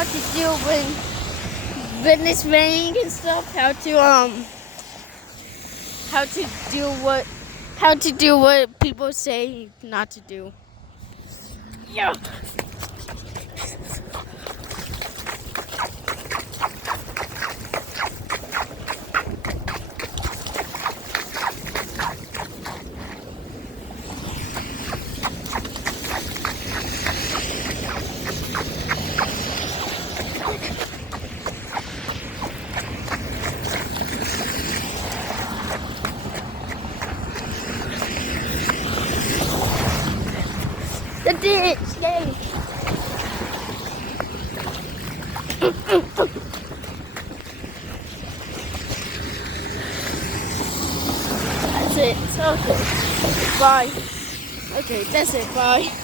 how to deal when it's raining and stuff. How to do what people say not to do. Yeah. The ditch, yay! That's it. Okay. Bye. Okay, that's it. Bye.